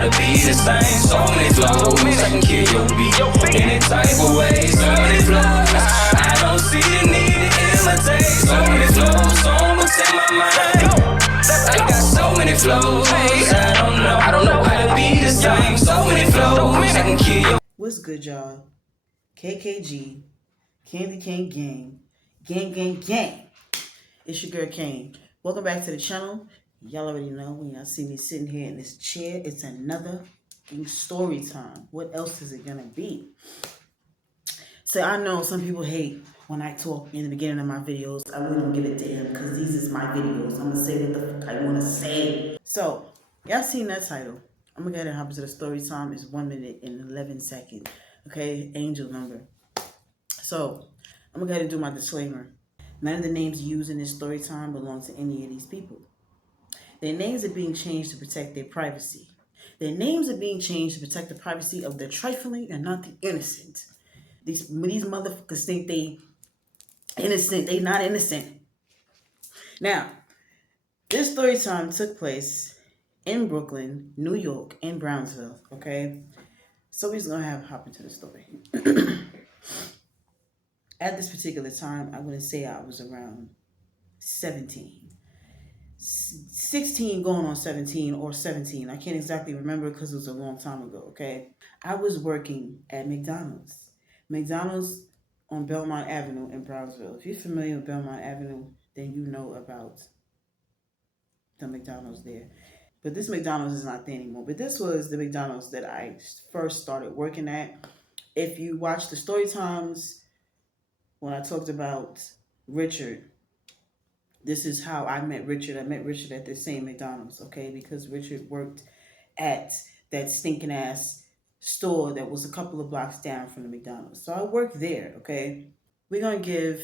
how to be the same. So many flows, I can kill your beat any type of way. So many flows, I don't see the need to imitate. So many flows, songs in my mind. I got so many flows, I don't know how to be the same. So many flows, I can kill your. What's good, y'all? KKG, Candy Cane Gang, Gang Gang Gang. It's your girl Kane. Welcome back to the channel. Y'all already know when y'all see me sitting here in this chair, it's another story time. What else is it gonna be? So I know some people hate when I talk in the beginning of my videos. I really don't give a damn because these is my videos. I'm gonna say what the fuck I wanna say. So y'all seen that title. I'm gonna go ahead and hop into the story time. It's 1 minute and 11 seconds. Okay, angel number. So I'm gonna go ahead and do my disclaimer. None of the names used in this story time belong to any of these people. Their names are being changed to protect their privacy. Their names are being changed to protect the privacy of the trifling and not the innocent. These motherfuckers think they innocent. They not innocent. Now, this story time took place in Brooklyn, New York, and Brownsville. Okay, so we're just gonna hop into the story. At this particular time, I wouldn't say I was around 17. 16 going on 17 or 17. I can't exactly remember because it was a long time ago, okay? I was working at McDonald's. McDonald's on Belmont Avenue in Brownsville. If you're familiar with Belmont Avenue, then you know about the McDonald's there. But this McDonald's is not there anymore. But this was the McDonald's that I first started working at. If you watch the story times, when I talked about Richard, this is how I met Richard. I met Richard at the same McDonald's, okay? Because Richard worked at that stinking ass store that was a couple of blocks down from the McDonald's. So I worked there, okay? We're going to give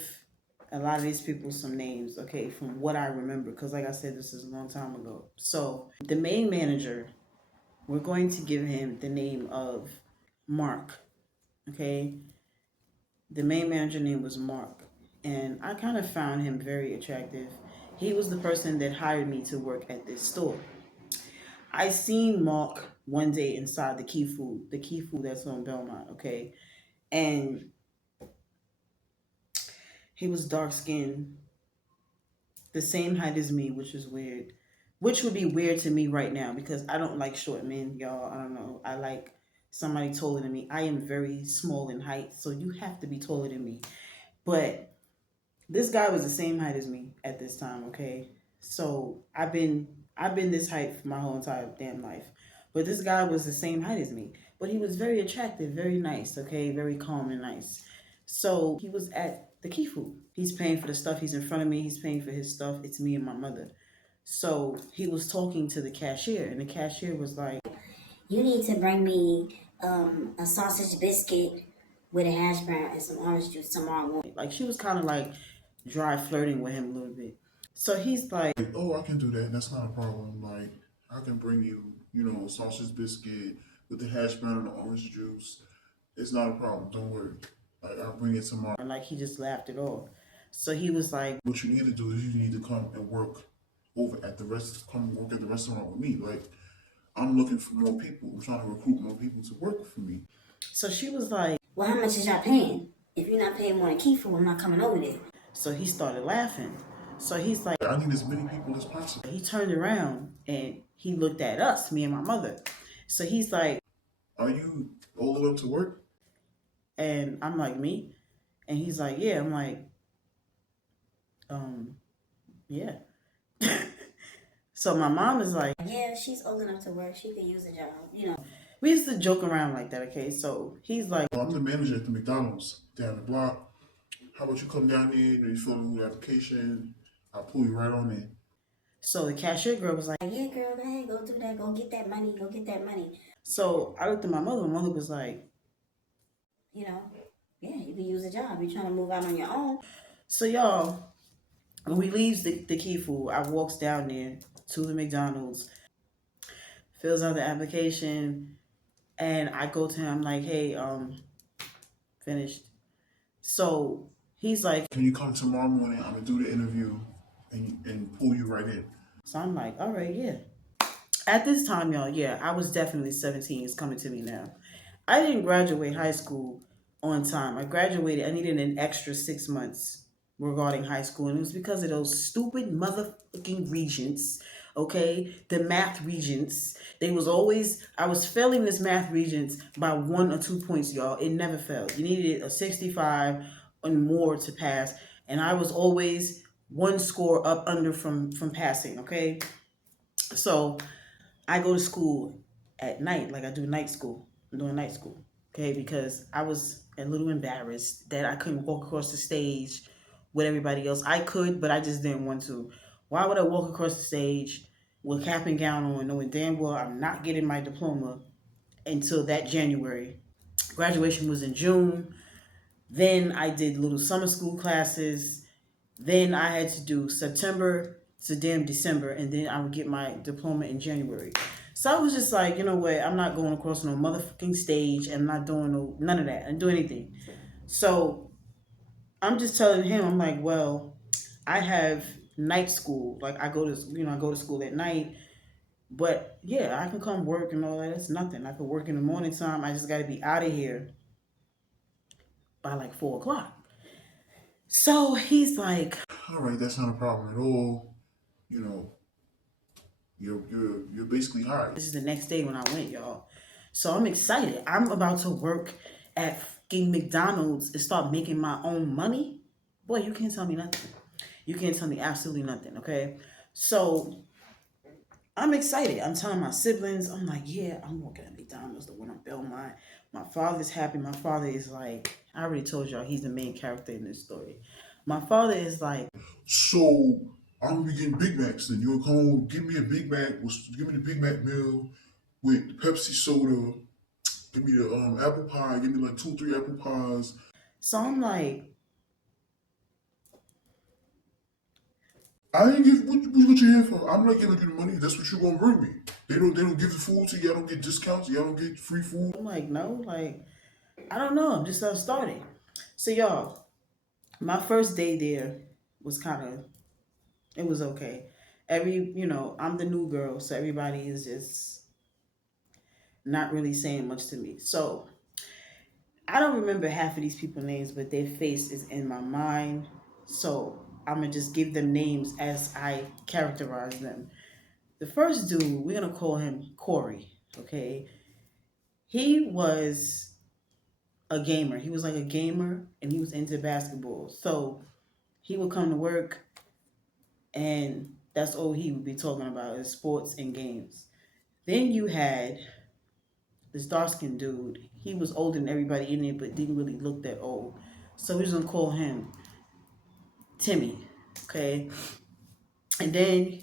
a lot of these people some names, okay, from what I remember. Because like I said, this is a long time ago. So the main manager, we're going to give him the name of Mark, okay? The main manager name was Mark. And I kind of found him very attractive. He was the person that hired me to work at this store. I seen Mark one day inside the Key Food that's on Belmont, okay? And he was dark skinned, the same height as me, which is weird. Which would be weird to me right now because I don't like short men, y'all. I don't know. I like somebody taller than me. I am very small in height, so you have to be taller than me. But this guy was the same height as me at this time, okay? So I've been this height for my whole entire damn life. But this guy was the same height as me. But he was very attractive, very nice, okay? Very calm and nice. So he was at the Key Food. He's paying for the stuff. He's in front of me. He's paying for his stuff. It's me and my mother. So he was talking to the cashier. And the cashier was like, "You need to bring me a sausage biscuit with a hash brown and some orange juice tomorrow morning." Like she was kind of like dry flirting with him a little bit. So he's like, "Oh, I can do that. That's not a problem. Like, I can bring you, a sausage biscuit with the hash brown and the orange juice. It's not a problem. Don't worry. I'll bring it tomorrow." And like he just laughed it off. So he was like, "What you need to do is you need to come and work over at come work at the restaurant with me. Like, I'm looking for more people. I'm trying to recruit more people to work for me." So she was like, "Well, how much is y'all paying? If you're not paying more than Key Food, I'm not coming over there." So he started laughing. So he's like, "I need as many people as possible." He turned around and he looked at us, me and my mother. So he's like, "Are you old enough to work?" And I'm like, "Me?" And he's like, "Yeah." I'm like, yeah. So my mom is like, "Yeah, she's old enough to work. She could use a job, We used to joke around like that, okay? So he's like, "Well, I'm the manager at the McDonald's down the block. How about you come down there, you fill in the application, I'll pull you right on in." So the cashier girl was like, "Yeah, girl, go ahead, go do that, go get that money. So I looked at my mother. My mother was like, Yeah, you can use a job. You're trying to move out on your own." So y'all, when we leaves the Key Food, I walks down there to the McDonald's, fills out the application, and I go to him, I'm like, "Hey, finished." So he's like, "Can you come tomorrow morning? I'm gonna do the interview and pull you right in." So I'm like, "All right, yeah." At this time, y'all, yeah, I was definitely 17. It's coming to me now. I didn't graduate high school on time. I graduated, I needed an extra 6 months regarding high school, and it was because of those stupid motherfucking regents, okay? The math regents. They was always, I was failing this math regents by 1 or 2 points, y'all. It never failed. You needed a 65 and more to pass, and I was always one score up under from passing, okay? So I go to school at night, like I do night school. I'm doing night school, okay? Because I was a little embarrassed that I couldn't walk across the stage with everybody else. I could, but I just didn't want to. Why would I walk across the stage with cap and gown on, knowing damn well I'm not getting my diploma until that January? Graduation was in June. Then I did little summer school classes. Then I had to do September to damn December, and then I would get my diploma in January. So I was just like, you know what? I'm not going across no motherfucking stage. I'm not doing none of that. I didn't do anything. So I'm just telling him, I'm like, well, I have night school. Like I go to school at night. But yeah, I can come work and all that. That's nothing. I could work in the morning time. I just got to be out of here by like 4 o'clock. So he's like, All right, that's not a problem at all. You know, you're basically hired. this is the next day when I went, y'all. So I'm excited. I'm about to work at fucking McDonald's and start making my own money. Boy, you can't tell me nothing. You can't tell me absolutely nothing, okay? So I'm excited. I'm telling my siblings, I'm like, yeah, I'm working at McDonald's, the one on Belmont. My father's happy. My father is like, I already told y'all he's the main character in this story. My father is like, So I'm gonna be getting Big Macs. Then you'll come home, give me a Big Mac. Give me the Big Mac meal with the Pepsi soda. Give me the apple pie. Give me like 2, 3 apple pies. so I'm like, I ain't give what you here for. I'm not giving you the money. That's what you gonna bring me. They don't give the food to you. Y'all don't get discounts. Y'all don't get free food. I'm like, no, like, I don't know. I'm just starting. So y'all, my first day there was kind of, it was okay. I'm the new girl, so everybody is just not really saying much to me. So I don't remember half of these people's names, but their face is in my mind. So I'm gonna just give them names as I characterize them. The first dude, we're gonna call him Corey. Okay, he was a gamer. He was like a gamer, and he was into basketball. So he would come to work, and that's all he would be talking about is sports and games. Then you had this dark skinned dude. He was older than everybody in there, but didn't really look that old. So we're just gonna call him Timmy. Okay. And then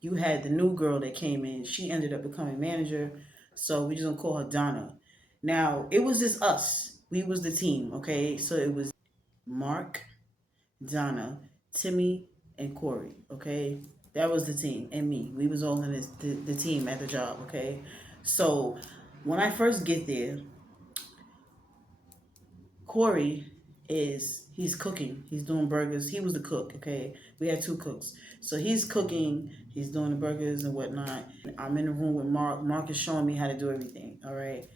you had the new girl that came in. She ended up becoming manager. So we're just gonna call her Donna. Now it was just us. We was the team, okay? So it was Mark, Donna, Timmy, and Corey, okay? That was the team, and me. We was all in the team at the job, okay? So when I first get there, Corey he's cooking. He's doing burgers. He was the cook, okay? We had 2 cooks. So he's cooking, he's doing the burgers and whatnot. I'm in the room with Mark. Mark is showing me how to do everything, all right?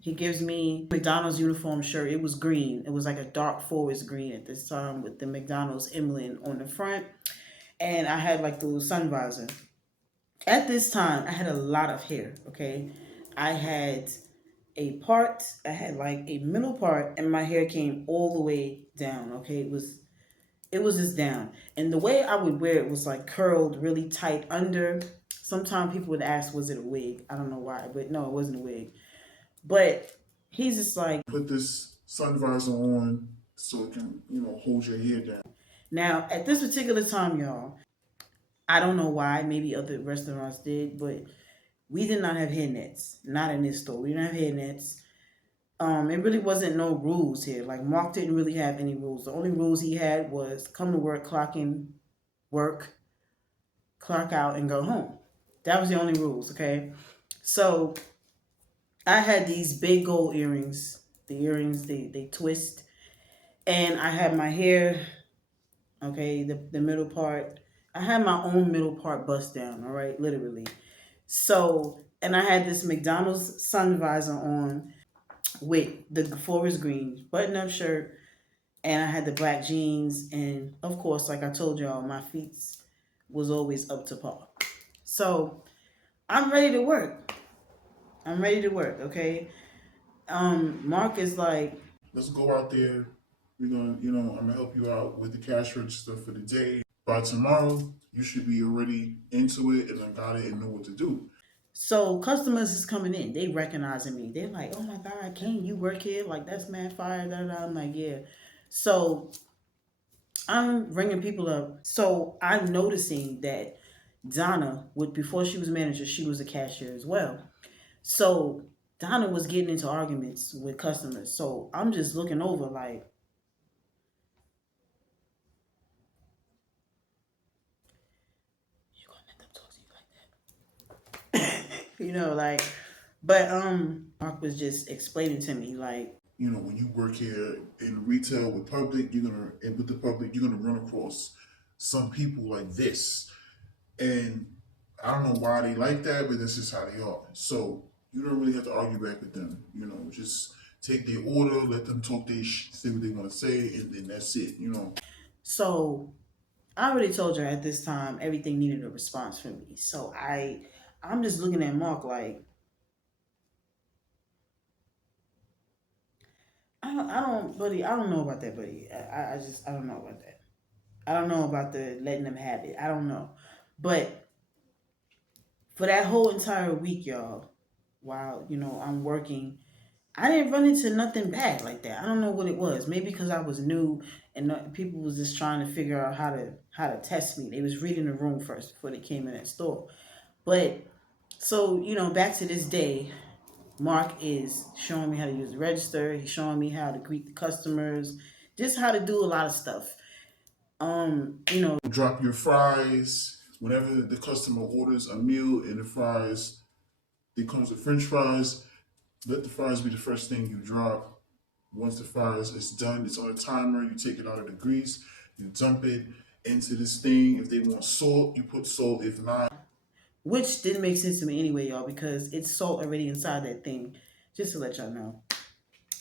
He gives me McDonald's uniform shirt. It was green. It was like a dark forest green at this time with the McDonald's emblem on the front. And I had like the little sun visor. At this time, I had a lot of hair, okay? I had I had like a middle part, and my hair came all the way down, okay? It was just down. And the way I would wear it was like curled really tight under. Sometimes people would ask, was it a wig? I don't know why, but no, it wasn't a wig. But he's just like, Put this sun visor on so it can, hold your hair down. now at this particular time, y'all, I don't know why, maybe other restaurants did, but we did not have hair nets. Not in this store. We didn't have hair nets. It really wasn't no rules here. Like Mark didn't really have any rules. The only rules he had was come to work, clock in, work, clock out, and go home. That was the only rules, okay? So I had these big gold earrings. The earrings, they twist. And I had my hair, okay, the middle part. I had my own middle part bust down, all right, literally. So, and I had this McDonald's sun visor on with the forest green button up shirt, and I had the black jeans, and of course, like I told y'all, my feet was always up to par. So I'm ready to work. I'm ready to work. Okay. Mark is like, let's go out there. We're gonna, I'm gonna help you out with the cash register for the day. By tomorrow, you should be already into it and I got it and know what to do. so customers is coming in. They recognizing me. They're like, "Oh my God, Kane, you work here? Like that's mad fire." Da, da, da. I'm like, "Yeah." So I'm ringing people up. So I'm noticing that Donna, would before she was manager, she was a cashier as well. So Donna was getting into arguments with customers. So I'm just looking over like, you gonna let them talk to you like that? Like, but Mark was just explaining to me like, When you work here in retail with public, and with the public, you're gonna run across some people like this. And I don't know why they like that, but this is how they are. So you don't really have to argue back with them. Just take their order, let them talk say what they want to say, and then that's it. so I already told her at this time everything needed a response from me. So I'm just looking at Mark like, buddy. I don't know about that, buddy. I don't know about that. I don't know about the letting them have it. I don't know, but for that whole entire week, y'all, while I'm working, I didn't run into nothing bad like that. I don't know what it was. Maybe because I was new and people was just trying to figure out how to test me. They was reading the room first before they came in that store. But so back to this day, Mark is showing me how to use the register. He's showing me how to greet the customers, just how to do a lot of stuff. Drop your fries whenever the customer orders a meal and the fries. It comes with French fries. Let the fries be the first thing you drop. Once the fries is done, it's on a timer. You take it out of the grease. You dump it into this thing. If they want salt, you put salt. If not, which didn't make sense to me anyway, y'all, because it's salt already inside that thing. Just to let y'all know.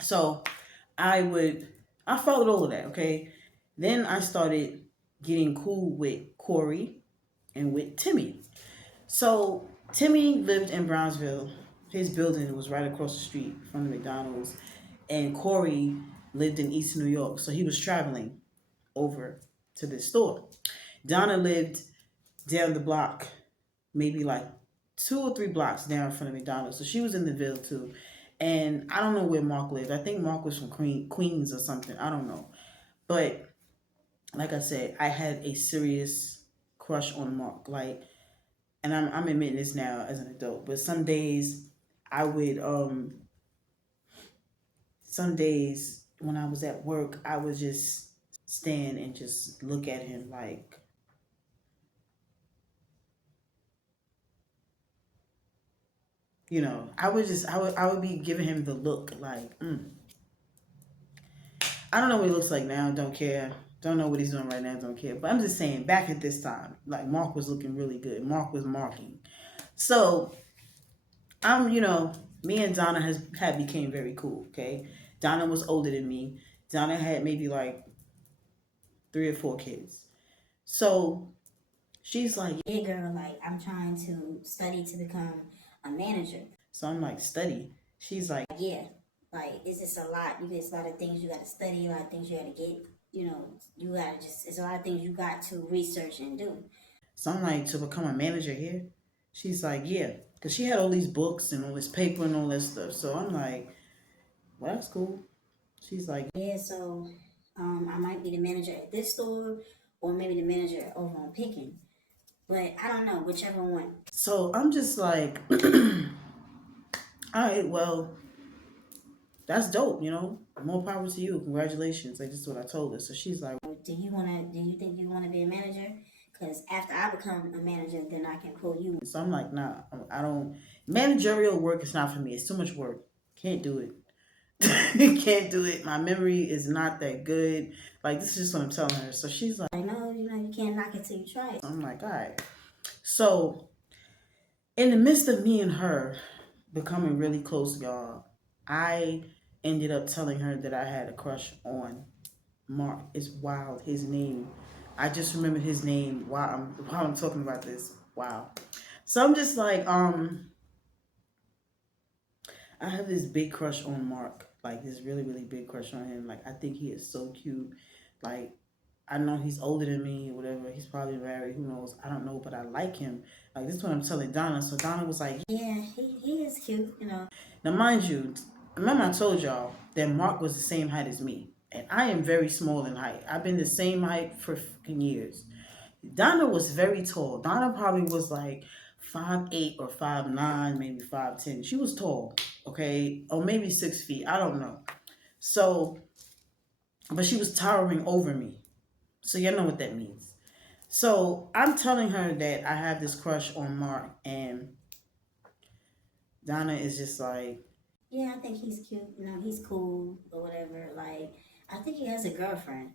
So I followed all of that, okay? Then I started getting cool with Corey and with Timmy. So Timmy lived in Brownsville. His building was right across the street from the McDonald's. And Corey lived in East New York. So he was traveling over to this store. Donna lived down the block, maybe like 2 or 3 blocks down from the McDonald's. So she was in the Ville too. And I don't know where Mark lived. I think Mark was from Queens or something. I don't know. But like I said, I had a serious crush on Mark. Like, and I'm admitting this now as an adult. But some days when I was at work, I would just stand and just look at him like, I would be giving him the look like, I don't know what he looks like now, don't care. Don't know what he's doing right now, don't care. But I'm just saying, back at this time, like Mark was looking really good. Mark was marking. So me and Donna had became very cool, okay? Donna was older than me. Donna had maybe like 3 or 4 kids. So she's like, Yeah, girl, like I'm trying to study to become a manager. so I'm like, study. She's like, Yeah, like it's just a lot. It's a lot of things you got to study, a lot of things you got to get. You got to it's a lot of things you got to research and do. so I'm like, to become a manager here? She's like, yeah. Because she had all these books and all this paper and all that stuff. So I'm like, well, that's cool. She's like, Yeah, so I might be the manager at this store or maybe the manager over on Picking. But I don't know, whichever one. so I'm just like, all right, well, that's dope, More power to you. Congratulations. Like, this is what I told her. So she's like, Do you think you want to be a manager? Because after I become a manager, then I can pull you. so I'm like, nah, I don't. Managerial work is not for me. It's too much work. Can't do it. Can't do it. My memory is not that good. Like, this is just what I'm telling her. So she's like, I know, you can't knock it till you try it. I'm like, all right. So In the midst of me and her becoming really close, y'all, I ended up telling her that I had a crush on Mark. It's wild. His name. I just remembered his name while I'm talking about this. Wow. So I'm just like, I have this big crush on Mark. Like this really, really big crush on him. Like I think he is so cute. Like I know he's older than me or whatever. He's probably married. Who knows? I don't know, but I like him. Like this is what I'm telling Donna. So Donna was like, Yeah, he is cute, you know. now mind you, remember I told y'all that Mark was the same height as me. And I am very small in height. I've been the same height for fucking years. Donna was very tall. Donna probably was like 5'8" or 5'9", maybe 5'10". She was tall, okay? Or maybe 6 feet. I don't know. So, but she was towering over me. So you know what that means. So I'm telling her that I have this crush on Mark, and Donna is just like, Yeah, I think he's cute. You know, he's cool or whatever. Like, I think he has a girlfriend.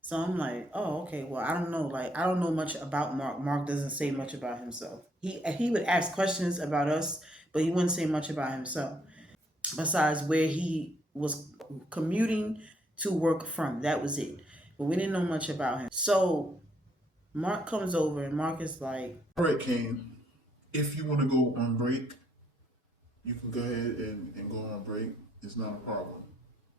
so I'm like, oh, okay. Well, I don't know. Like, I don't know much about Mark. Mark doesn't say much about himself. He would ask questions about us, but he wouldn't say much about himself. Besides where he was commuting to work from, that was it. But we didn't know much about him. So Mark comes over, and Mark is like, All right, Kane. If you want to go on break, you can go ahead and go on break. It's not a problem.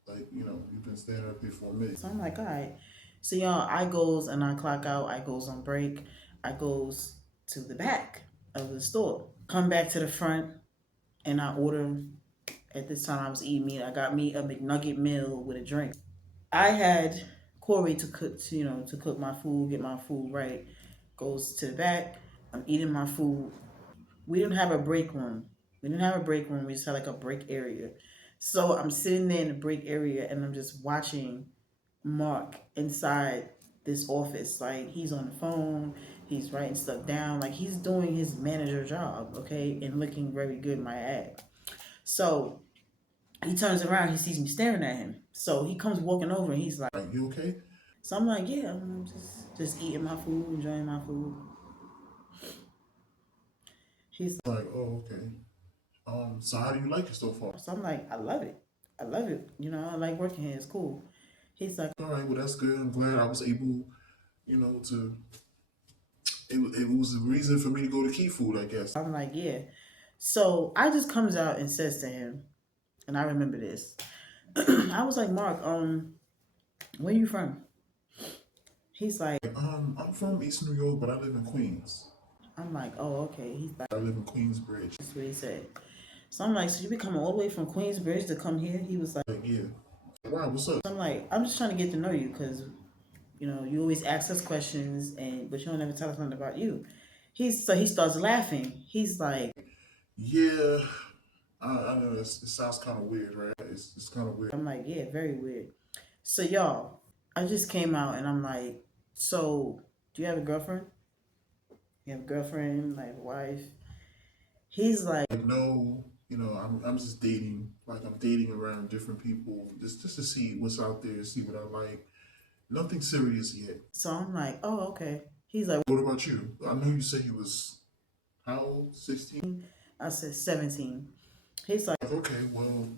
Like, you've been standing up here for a minute. so I'm like, all right. So y'all, I goes and I clock out. I goes on break. I goes to the back of the store. Come back to the front, and I order. At this time, I was eating meat. I got me a McNugget meal with a drink. I had Corey to cook, to cook my food, get my food right. Goes to the back. I'm eating my food. We didn't have a break room. We didn't have a break room. We just had like a break area. So I'm sitting there in the break area, and I'm just watching Mark inside this office. Like he's on the phone, he's writing stuff down, like he's doing his manager job, okay, and looking very good, might add. So he turns around, he sees me staring at him. So he comes walking over, and he's like, Are you okay? so I'm like, yeah, I'm just eating my food, enjoying my food. He's Like, oh, okay. So how do you like it so far? So I'm like, I love it. I love it. I like working here. It's cool. He's like, All right, well, that's good. I'm glad I was able, to. It was a reason for me to go to Key Food, I guess. I'm like, yeah. So I just comes out and says to him, and I remember this. I was like, Mark, where you from? He's like, I'm from East New York, but I live in Queens. I'm like, oh, okay. He's like, I live in Queensbridge. that's what he said. So I'm like, so you be coming all the way from Queensbridge to come here? He was like, Like, yeah. Wow, what's up? I'm like, I'm just trying to get to know you because, you always ask us questions, but you don't ever tell us nothing about you. So he starts laughing. He's like, Yeah, I know it sounds kind of weird, right? It's kind of weird. I'm like, yeah, very weird. So y'all, I just came out and I'm like, so do you have a girlfriend? You have a girlfriend, like a wife? He's like, Like, no, I'm just dating. Like, I'm dating around different people just to see what's out there, see what I like. Nothing serious yet. so I'm like, oh, okay. He's like, What about you? I know you said he was how old? 16? I said 17. He's like, Okay, well,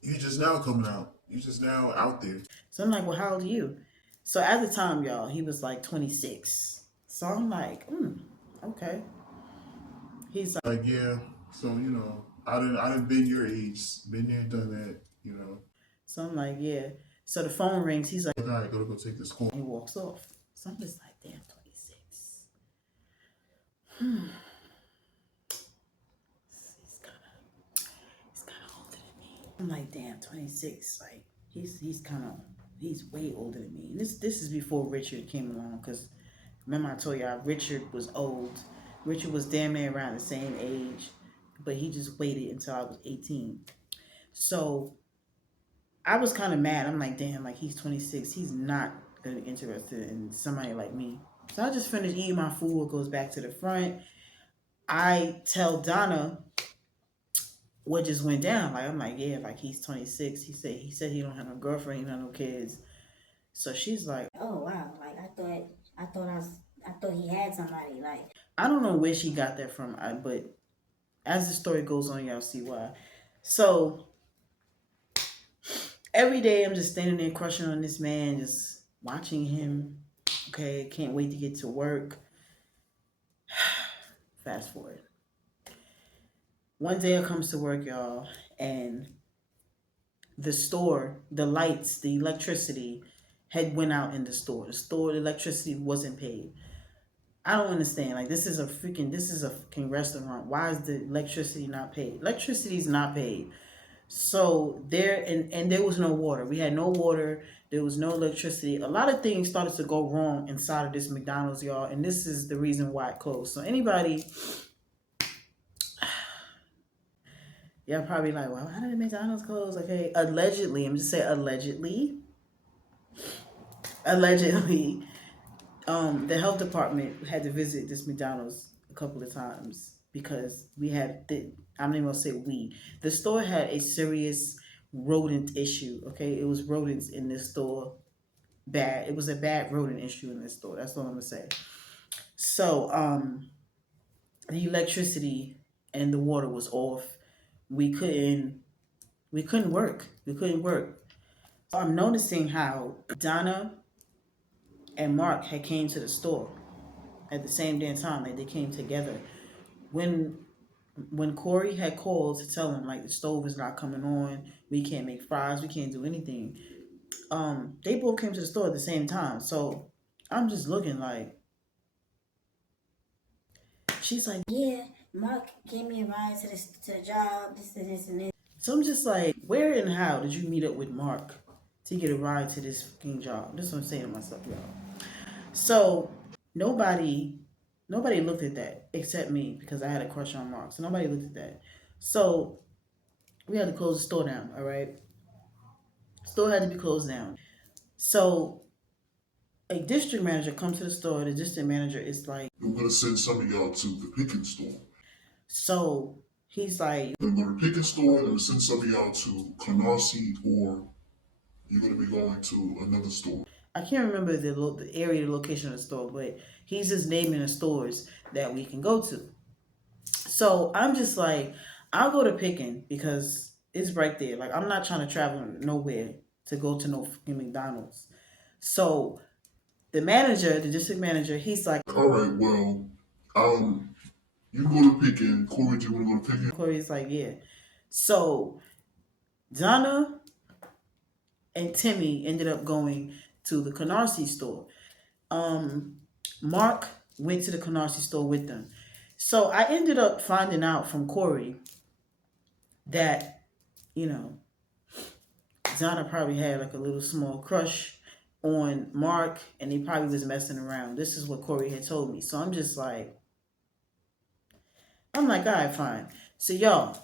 you just now coming out. You just now out there. so I'm like, well, how old are you? So at the time, y'all, he was like 26. So I'm like, okay. He's like, Like, yeah. So, I didn't been your age, been there, done that, so I'm like, yeah. So the phone rings. He's like, Like, all right, go take this call. he walks off. So I'm just like, damn, 26. He's kind of older than me. I'm like, damn, 26. Like he's way older than me. And this is before Richard came along, because remember I told y'all Richard was old. Richard was damn near around the same age, but he just waited until I was 18. So I was kind of mad. I'm like, damn, like he's 26. He's not gonna be interested in somebody like me. So I just finished eating my food. Goes back to the front. I tell Donna what just went down. Like I'm like, yeah, like he's 26. He said he don't have no girlfriend, he don't have no kids. So she's like, Oh wow! Like I thought he had somebody. Like I don't know where she got that from, but as the story goes on, y'all see why. So every day I'm just standing there crushing on this man, just watching him. Okay, can't wait to get to work. Fast forward. One day I comes to work, y'all, and the store, the lights, the electricity had went out in the store. The store, the electricity wasn't paid. I don't understand. Like this is a fucking restaurant. Why is the electricity not paid? Electricity is not paid. So there and there was no water. We had no water. There was no electricity. A lot of things started to go wrong inside of this McDonald's, y'all, and this is the reason why it closed. So anybody, y'all probably like, well, how did McDonald's close? Okay, allegedly, I'm just saying allegedly, the health department had to visit this McDonald's a couple of times because I'm not even gonna say we. The store had a serious rodent issue. Okay, it was rodents in this store. Bad. It was a bad rodent issue in this store. That's all I'm gonna say. So, the electricity and the water was off. We couldn't work. We couldn't work. So I'm noticing how Donna and Mark had came to the store at the same damn time. Like they came together. When Corey had called to tell him like the stove is not coming on, we can't make fries, we can't do anything. They both came to the store at the same time. So I'm just looking like she's like, Yeah, Mark gave me a ride to the job, this and this and this. so I'm just like, where and how did you meet up with Mark to get a ride to this fucking job? That's what I'm saying to myself, y'all. So nobody looked at that except me because I had a crush on Mark. So nobody looked at that. So we had to close the store down, all right? Store had to be closed down. So a district manager comes to the store. The district manager is like, I'm gonna send some of y'all to the picking store. so he's like, I'm gonna pick a store. I'm gonna send some of y'all to Canarsie, or you're gonna be going to another store. I can't remember the area, the location of the store, but he's just naming the stores that we can go to. So I'm just like, I'll go to Pickin because it's right there. Like I'm not trying to travel nowhere to go to no fucking McDonald's. So the manager, the district manager, he's like, All right, well, you go to Pickin. Corey, do you want to go to Pickin? Corey's like, yeah. So Donna and Timmy ended up going to the Canarsie store. Mark went to the Canarsie store with them. So I ended up finding out from Corey that, you know, Donna probably had like a little small crush on Mark and he probably was messing around. This is what Corey had told me. So I'm like, all right, fine. So y'all,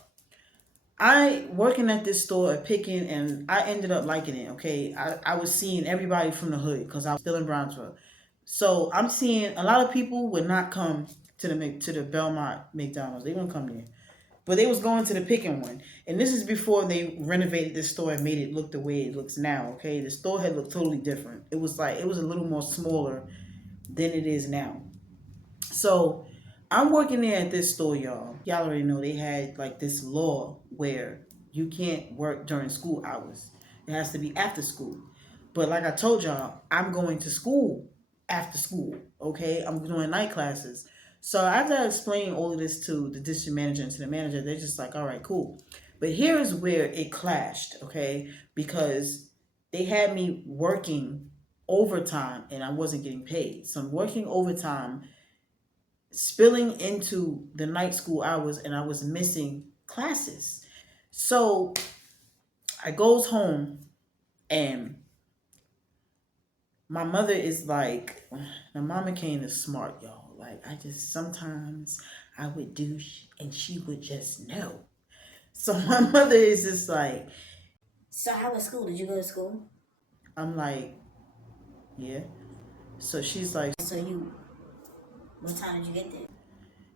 I working at this store at Pickin and I ended up liking it, okay? I was seeing everybody from the hood because I was still in Brownsville. So I'm seeing a lot of people would not come to the Belmont McDonald's. They wouldn't come there. But they was going to the Pickin one. And this is before they renovated this store and made it look the way it looks now, okay? The store had looked totally different. It was a little more smaller than it is now. So I'm working there at this store, y'all. Y'all already know they had like this law where you can't work during school hours. It has to be after school. But like I told y'all, I'm going to school after school, okay? I'm doing night classes. So after I explained all of this to the district manager and to the manager, they're just like, all right, cool. But here is where it clashed, okay? Because they had me working overtime and I wasn't getting paid. So I'm working overtime, spilling into the night school hours, and I was missing classes. So I goes home and my mother is like, now Mama Kane is smart, y'all. Like sometimes I would do and she would just know. So my mother is just like, So how was school? Did you go to school? I'm like, yeah. So she's like, What time did you get there?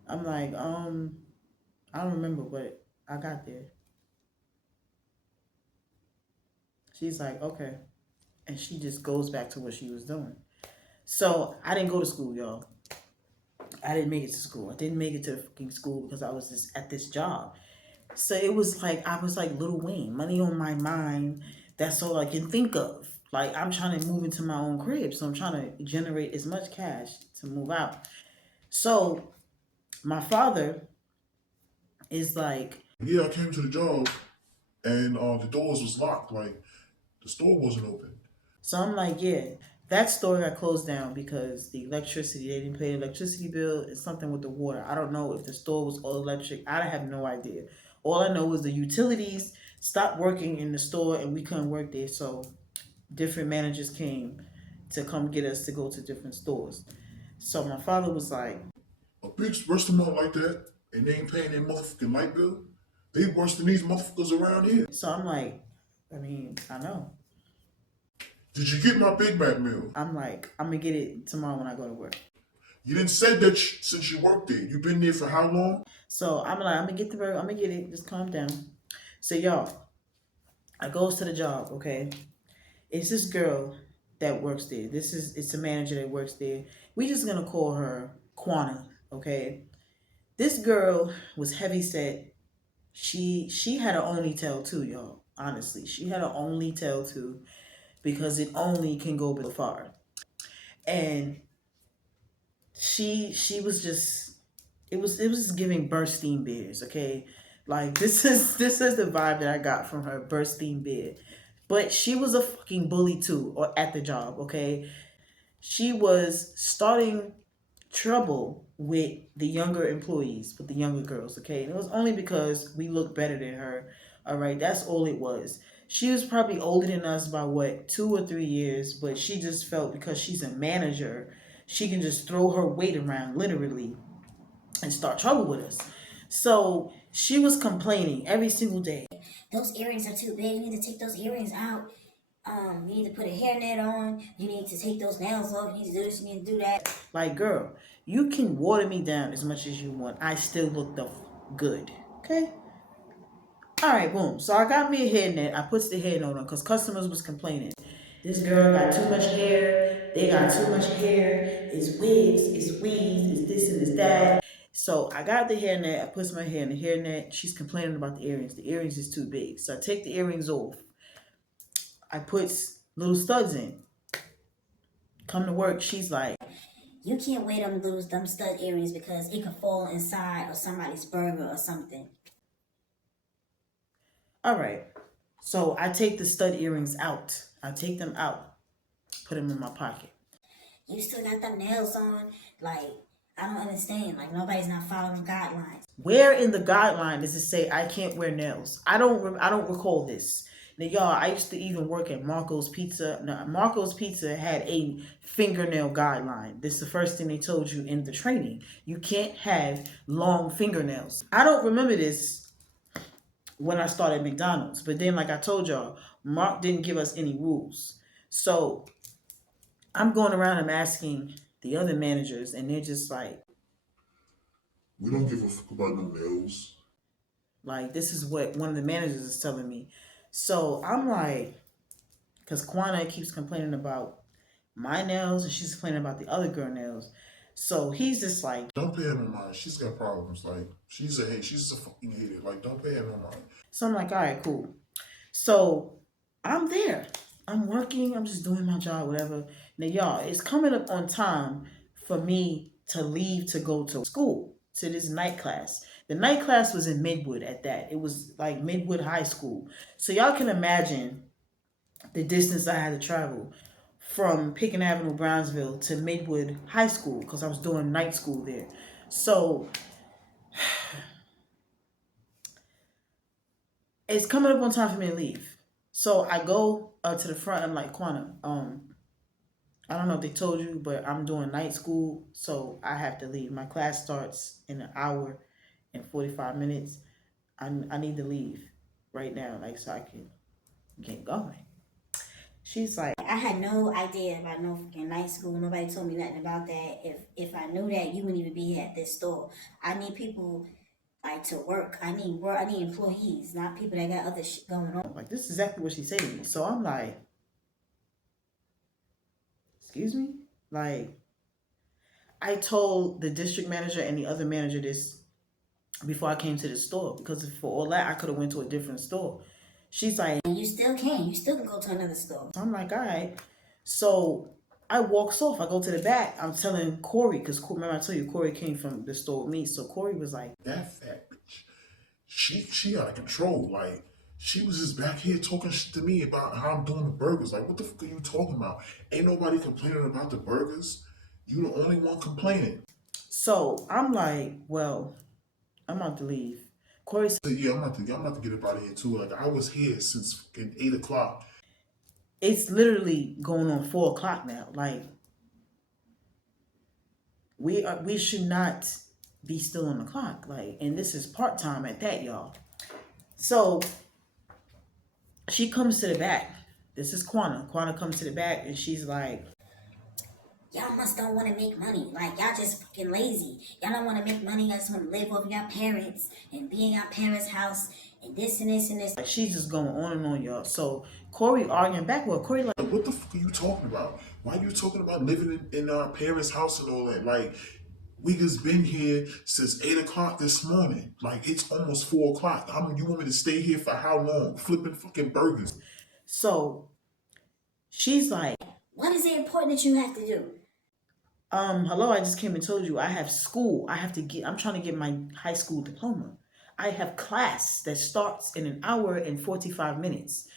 I'm like, I don't remember, but I got there. She's like, okay. And she just goes back to what she was doing. So I didn't go to school, y'all. I didn't make it to school. I didn't make it to fucking school because I was just at this job. So it was like I was like Lil Wayne, money on my mind. That's all I can think of. Like I'm trying to move into my own crib, so I'm trying to generate as much cash to move out. So my father is like, Yeah, I came to the job and the doors was locked. Like the store wasn't open. so I'm like, yeah, that store got closed down because the electricity, they didn't pay the electricity bill. It's something with the water. I don't know if the store was all electric. I have no idea. All I know is the utilities stopped working in the store and we couldn't work there. So different managers came to come get us to go to different stores. So my father was like, A big restaurant like that and they ain't paying their motherfucking light bill. They worse than these motherfuckers around here. so I'm like, I mean, I know. Did you get my Big Mac meal? I'm like, I'm gonna get it tomorrow when I go to work. You didn't say that since you worked there. You been there for how long? So I'm like, I'm gonna get the burger, I'm gonna get it. Just calm down. So y'all, I goes to the job, okay? It's this girl that works there. It's a manager that works there. We just gonna call her Quana, okay? This girl was heavy set. She had an only tell too, y'all. Honestly, she had an only tell too, because it only can go but far. And she was just it was giving bursting beers, okay? Like this is the vibe that I got from her, bursting beer. But she was a fucking bully too, or at the job, okay? She was starting trouble with the younger employees, with the younger girls, okay? And it was only because we looked better than her. All right, that's all it was. She was probably older than us by what, 2 or 3 years, but she just felt because she's a manager, she can just throw her weight around literally and start trouble with us. So she was complaining every single day. Those earrings are too big. You need to take those earrings out. You need to put a hairnet on. You need to take those nails off. You need to do this. You need to do that. Like, girl, you can water me down as much as you want. I still look the good. Okay? Alright, boom. So I got me a hairnet. I puts the hairnet on because customers was complaining. This girl got too much hair. They got too much hair. It's wigs. It's weaves. It's this and it's that. So I got the hairnet. I puts my hair in the hairnet. She's complaining about the earrings. The earrings is too big. So I take the earrings off. I puts little studs in. Come to work. She's like, You can't wear them stud earrings because it could fall inside of somebody's burger or something. all right. So I take the stud earrings out. I take them out. Put them in my pocket. You still got them nails on. Like, I don't understand. Like, nobody's not following guidelines. Where in the guideline does it say I can't wear nails? I don't recall this. Now, y'all, I used to even work at Marco's Pizza. Now, Marco's Pizza had a fingernail guideline. This is the first thing they told you in the training. You can't have long fingernails. I don't remember this when I started McDonald's. But then, like I told y'all, Mark didn't give us any rules. So I'm going around and asking the other managers, and they're just like, We don't give a fuck about no nails. like, this is what one of the managers is telling me. So I'm like, because Quana keeps complaining about my nails and she's complaining about the other girl nails. So he's just like, Don't pay her no mind. She's got problems. Like she's a fucking hater. Like don't pay her no mind. so I'm like, all right, cool. So I'm there. I'm working. I'm just doing my job, whatever. Now, y'all, it's coming up on time for me to leave to go to school, to this night class. The night class was in Midwood at that. It was like Midwood High School. So y'all can imagine the distance I had to travel from Pickens Avenue, Brownsville to Midwood High School because I was doing night school there. So it's coming up on time for me to leave. So I go to the front. I'm like, Quana, I don't know if they told you, but I'm doing night school, so I have to leave. My class starts in an hour and 45 minutes. I need to leave right now, like, so I can get going. She's like, I had no idea about no freaking night school. Nobody told me nothing about that. If I knew that, you wouldn't even be here at this store. I need people like to work. I need employees, not people that got other shit going on. like, this is exactly what she said to me. So I'm like, excuse me? Like, I told the district manager and the other manager this before I came to the store, because for all that I could have went to a different store. She's like, And you still can. You still can go to another store. I'm like, all right. So I walks off. I go to the back. I'm telling Corey, because remember I told you Corey came from the store with me. So Corey was like, That fat bitch, she out of control. Like, she was just back here talking shit to me about how I'm doing the burgers. Like, what the fuck are you talking about? Ain't nobody complaining about the burgers. You the only one complaining. so I'm like, well, I'm about to leave. Corey said, So yeah, I'm about to get up out of here too. Like, I was here since fucking 8 o'clock. it's literally going on 4 o'clock now. Like, we should not be still on the clock. Like, and this is part-time at that, y'all. So she comes to the back. This is Quana. Quana comes to the back and she's like, Y'all must don't want to make money. Like, y'all just fucking lazy. Y'all don't want to make money. Y'all just want to live over your parents and be in your parents' house and this and this and this. like, she's just going on and on, y'all. So Corey arguing back with Corey like, What the fuck are you talking about? Why are you talking about living in our parents' house and all that? Like, we just been here since 8 o'clock this morning. Like, it's almost 4 o'clock. You want me to stay here for how long? Flipping fucking burgers. so she's like, What is it important that you have to do? hello, I just came and told you I have school. I'm trying to get my high school diploma. I have class that starts in an hour and 45 minutes.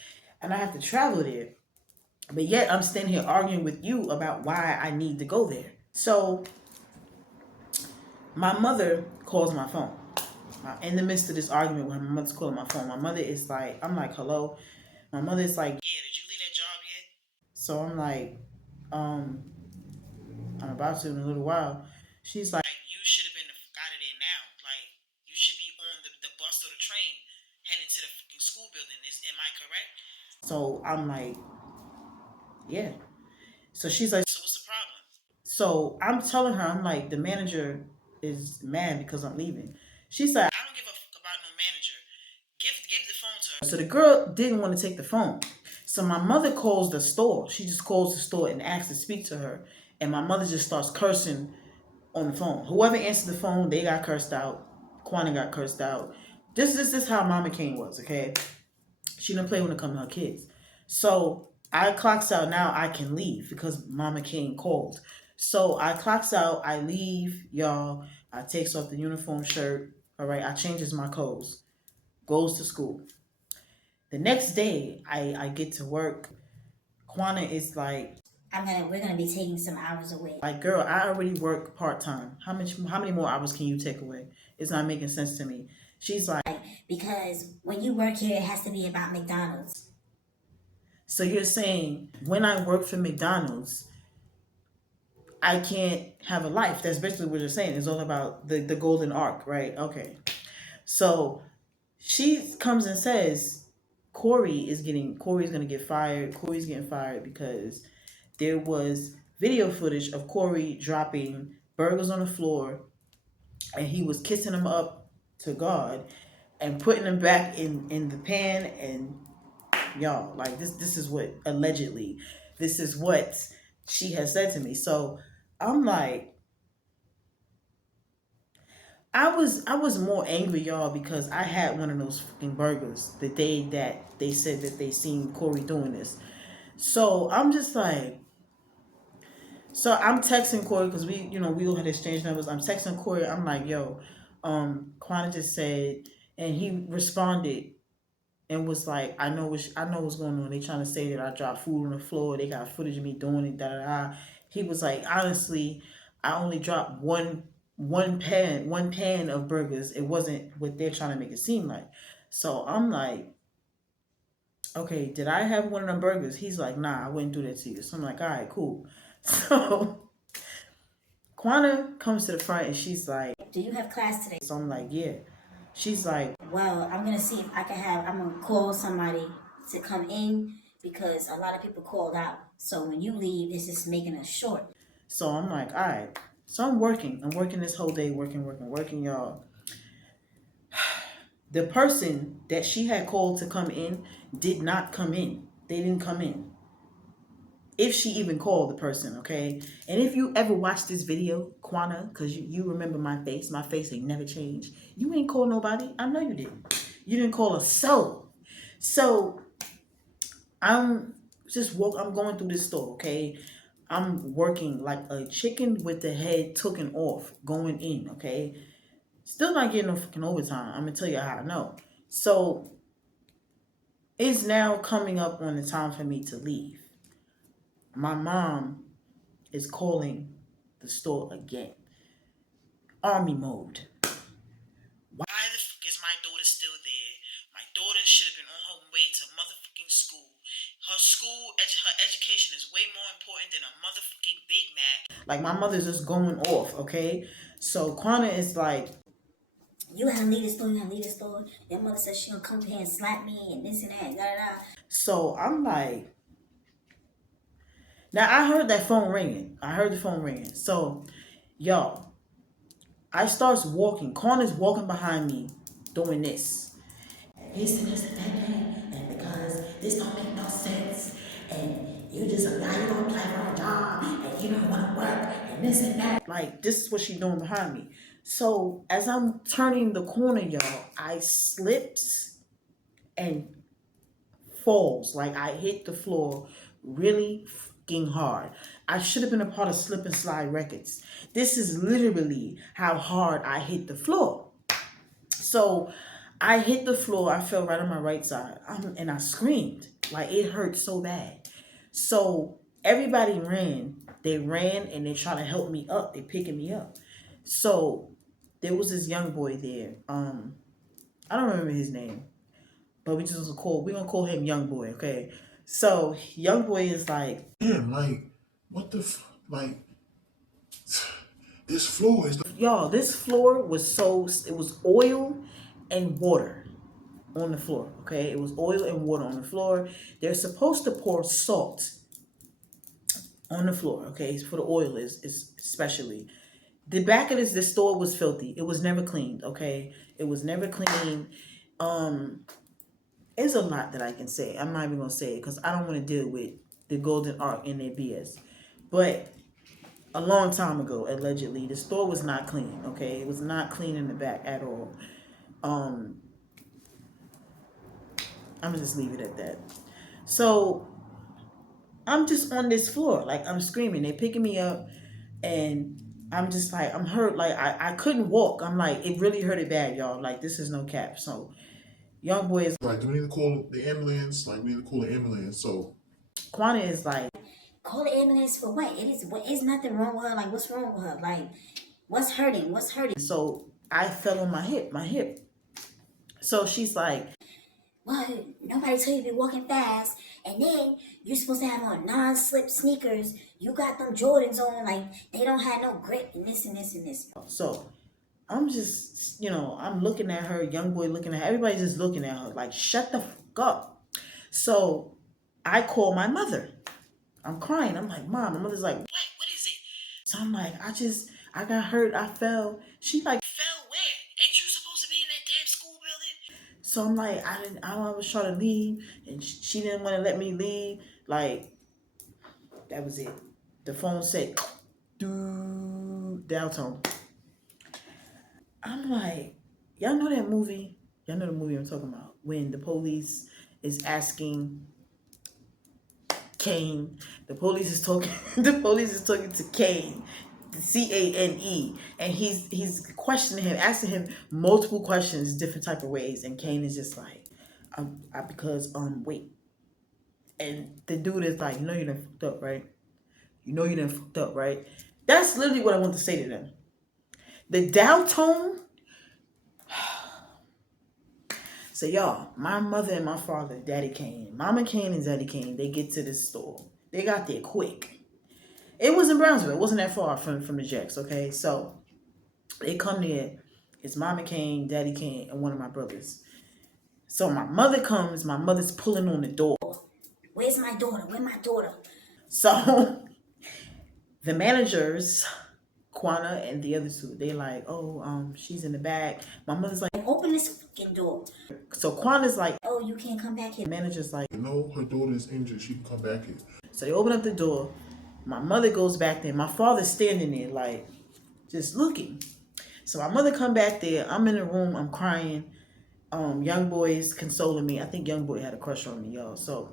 And I have to travel there. But yet I'm standing here arguing with you about why I need to go there. So my mother calls my phone. In the midst of this argument, when my mother's calling my phone, my mother is like, I'm like, hello. My mother is like, yeah, did you leave that job yet? So I'm like, I'm about to in a little while. She's like, you should have been out of there now. Like, you should be on the bus or the train heading to the fucking school building. Am I correct? So I'm like, yeah. So she's like, so what's the problem? So I'm telling her, I'm like, the manager is mad because I'm leaving. She's like, I don't give a fuck about no manager. Give the phone to her. So the girl didn't want to take the phone. So my mother calls the store. She just calls the store and asks to speak to her. And my mother just starts cursing on the phone. Whoever answered the phone, they got cursed out. Quana got cursed out. This is how Mama King was, okay? She didn't play when it comes to her kids. So I clocks out now. I can leave because Mama King called. So I clocks out. I leave, y'all. I takes off the uniform shirt. All right. I changes my clothes. Goes to school. The next day, I get to work. Quana is like, We're gonna be taking some hours away. like, girl, I already work part-time. How many more hours can you take away? It's not making sense to me. She's like, Because when you work here, it has to be about McDonald's. so you're saying when I work for McDonald's, I can't have a life. That's basically what you're saying. It's all about the golden arc, right? Okay. So she comes and says Corey's gonna get fired. Corey's getting fired because there was video footage of Corey dropping burgers on the floor and he was kissing them up to God and putting them back in the pan. And y'all, like, this is what allegedly, this is what she has said to me. So I'm like, I was more angry, y'all, because I had one of those fucking burgers the day that they said that they seen Corey doing this. So I'm just like, so I'm texting Corey because we all had exchanged numbers. I'm texting Corey. I'm like, yo, Quana just said, and he responded and was like, I know what's going on. They trying to say that I dropped food on the floor. They got footage of me doing it. Da da da. He was like, honestly, I only dropped one pan of burgers. It wasn't what they're trying to make it seem like. So I'm like, okay, did I have one of them burgers? He's like, nah, I wouldn't do that to you. So I'm like, all right, cool. So Quana comes to the front and she's like, Do you have class today? so I'm like, yeah. She's like, Well, I'm gonna see if I'm gonna call somebody to come in because a lot of people called out. So when you leave, it's just making us short. so I'm like, all right. So I'm working this whole day, working, y'all. The person that she had called to come in did not come in. They didn't come in. if she even called the person, okay? And if you ever watch this video, Quana, because you remember my face ain't never changed. You ain't called nobody. I know you didn't. You didn't call a soul. So I'm going through this store, okay? I'm working like a chicken with the head taken off, going in, okay? Still not getting no fucking overtime. I'm gonna tell you how I know. So it's now coming up on the time for me to leave. My mom is calling the store again. Army mode. Why the fuck is my daughter still there? My daughter should have been on her way to motherfucking school. Her education is way more important than a motherfucking Big Mac. Like, my mother's just going off, okay? So Quana is like, you gotta leave the store, you gotta leave the store. Your mother says she gonna come here and slap me and this and that, da da da. So I'm like, now I heard that phone ringing. I heard the phone ringing. So, y'all, I starts walking. Quana's walking behind me doing this. This and this and that, and because this don't make no sense, and you just a guy, you don't apply for a job, and you don't want to work, and this and that. Like, this is what she's doing behind me. So as I'm turning the corner, y'all, I slips and falls. Like, I hit the floor really fucking hard. I should have been a part of Slip and Slide Records. This is literally how hard I hit the floor. So I hit the floor. I fell right on my right side. And I screamed. Like, it hurt so bad. So everybody ran. They ran and they tried to help me up. They picking me up. So there was this young boy there. I don't remember his name, but we're gonna call him Young Boy, okay? So Young Boy is like, damn, like, what the like, this floor is y'all, this floor was it was oil and water on the floor, okay? It was oil and water on the floor. They're supposed to pour salt on the floor, okay? For the oil is especially. The back of this store was filthy. It was never cleaned, okay? It was never clean. There's a lot that I can say. I'm not even gonna say it because I don't want to deal with the Golden Ark and their BS. But a long time ago, allegedly, the store was not clean. Okay, it was not clean in the back at all. I'm gonna just leave it at that. So I'm just on this floor, like I'm screaming. They picking me up, and I'm just like, I'm hurt. Like I couldn't walk. I'm like, it really hurted bad, y'all. Like, this is no cap. So Young Boy is like, do we need to call the ambulance? Like, we need to call the ambulance. So Quana is like, Call the ambulance for what? What is nothing wrong with her? Like, what's wrong with her? Like, what's hurting? What's hurting? so I fell on my hip. So she's like, Well, nobody told you to be walking fast, and then you're supposed to have on non-slip sneakers. You got them Jordans on, like they don't have no grip, and this and this and this. so I'm just, I'm looking at her, Young Boy looking at her, everybody's just looking at her, like, shut the fuck up. So I call my mother. I'm crying. I'm like, Mom. My mother's like, what is it? So I'm like, I got hurt. I fell. She like, fell where? Ain't you supposed to be in that damn school building? So I'm like, I was trying to leave, and she didn't want to let me leave. Like, that was it. The phone said, down tone. I'm like, y'all know that movie? Y'all know the movie I'm talking about? When the police is asking Kane, the police is talking to Kane, Cane, and he's questioning him, asking him multiple questions, different type of ways, and Kane is just like, wait. And the dude is like, you know you done fucked up, right? You know you done fucked up, right? That's literally what I want to say to them. The dial tone. So y'all, my mother and my father, Daddy Kane, Mama Kane and Daddy Kane, they get to this store. They got there quick. It was in Brownsville. It wasn't that far from the Jacks, okay? So they come there. It's Mama Kane, Daddy Kane, and one of my brothers. So my mother comes. My mother's pulling on the door. Where's my daughter? Where's my daughter? So the managers, Quana and the other two, they like, oh, she's in the back. My mother's like, Open this fucking door. so Quana's like, Oh, you can't come back here. the manager's like, no, her daughter is injured. She can come back here. So they open up the door. My mother goes back there. My father's standing there like just looking. So my mother come back there. I'm in the room. I'm crying. Young boy's consoling me. I think young boy had a crush on me, y'all. So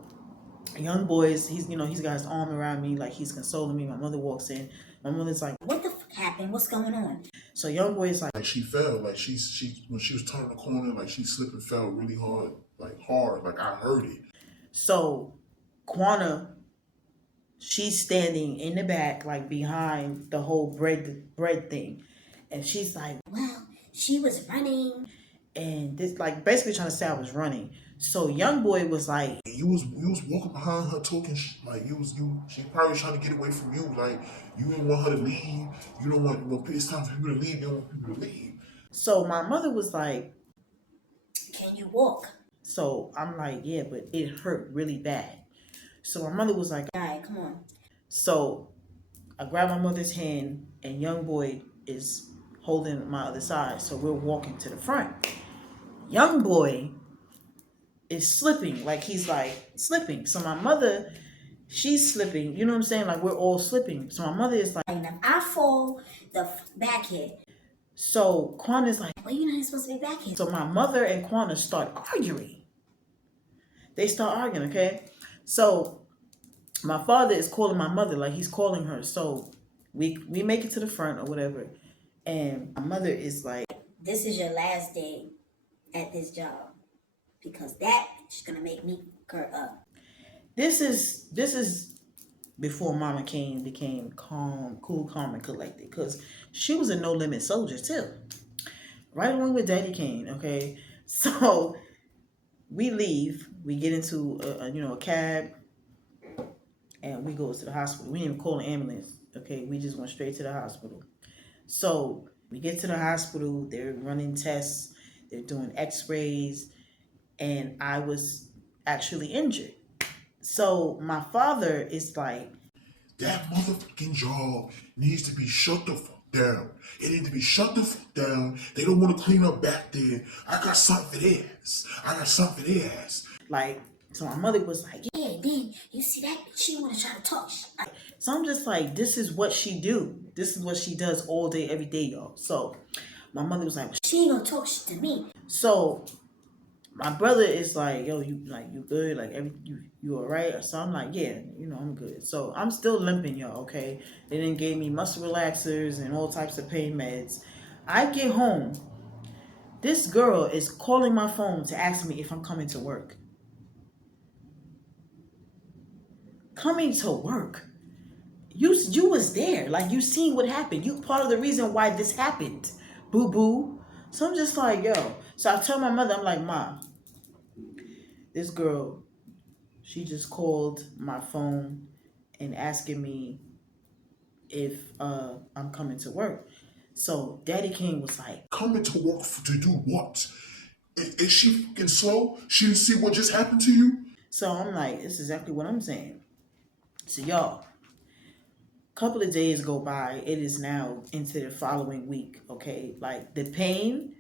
young boy's he's got his arm around me like he's consoling me. My mother walks in. My mother's like, what the fuck happened? What's going on? so young boy's like She fell, like she when she was turning the corner, like she slipped and fell really hard, like I heard it. so Quana, she's standing in the back, like behind the whole bread thing, and she's like, well, she was running, and this like basically trying to say I was running. So young boy was like, And you was walking behind her talking like she probably trying to get away from you, like you didn't want her to leave. You don't want, well, it's time for people to leave. You don't want people to leave. so my mother was like, can you walk? so I'm like, yeah, but it hurt really bad. So my mother was like, All right, come on. so I grab my mother's hand, and young boy is holding my other side. So we're walking to the front. Young boy is slipping, like he's like slipping. So my mother, she's slipping. You know what I'm saying? Like we're all slipping. So my mother is like, And if I fall, the back hit. so Quana's like, Well, you're not supposed to be back hit. so my mother and Quana start arguing. They start arguing, okay? So my father is calling my mother, like he's calling her. So we make it to the front or whatever. And my mother is like, This is your last day at this job. Because that is going to make me curl up. this is before Mama King became cool, calm, and collected. Because she was a no-limit soldier too. Right along with Daddy Kane, okay? So we leave. We get into a cab. And we go to the hospital. We didn't even call an ambulance, okay? We just went straight to the hospital. So we get to the hospital. They're running tests. They're doing x-rays. And I was actually injured. So my father is like, That motherfucking job needs to be shut the fuck down. It needs to be shut the fuck down. They don't want to clean up back there. I got something for their ass. I got something for their ass. like, so my mother was like, yeah. Yeah, then you see that bitch, she want to try to talk. So I'm just like, this is what she do. This is what she does all day, every day, y'all. So my mother was like, She ain't going to talk shit to me. so my brother is like, yo, you good? Like, you all right? So I'm like, yeah, I'm good. So I'm still limping, y'all, okay? They didn't give me muscle relaxers and all types of pain meds. I get home. This girl is calling my phone to ask me if I'm coming to work. Coming to work? You was there. Like, you seen what happened. You part of the reason why this happened. Boo-boo. So I'm just like, yo. So I tell my mother, I'm like, Ma, this girl, she just called my phone and asking me if I'm coming to work. So Daddy King was like, Coming to work to do what? Is she fucking slow? She didn't see what just happened to you? so I'm like, this is exactly what I'm saying. So y'all, couple of days go by. It is now into the following week, okay? Like, the pain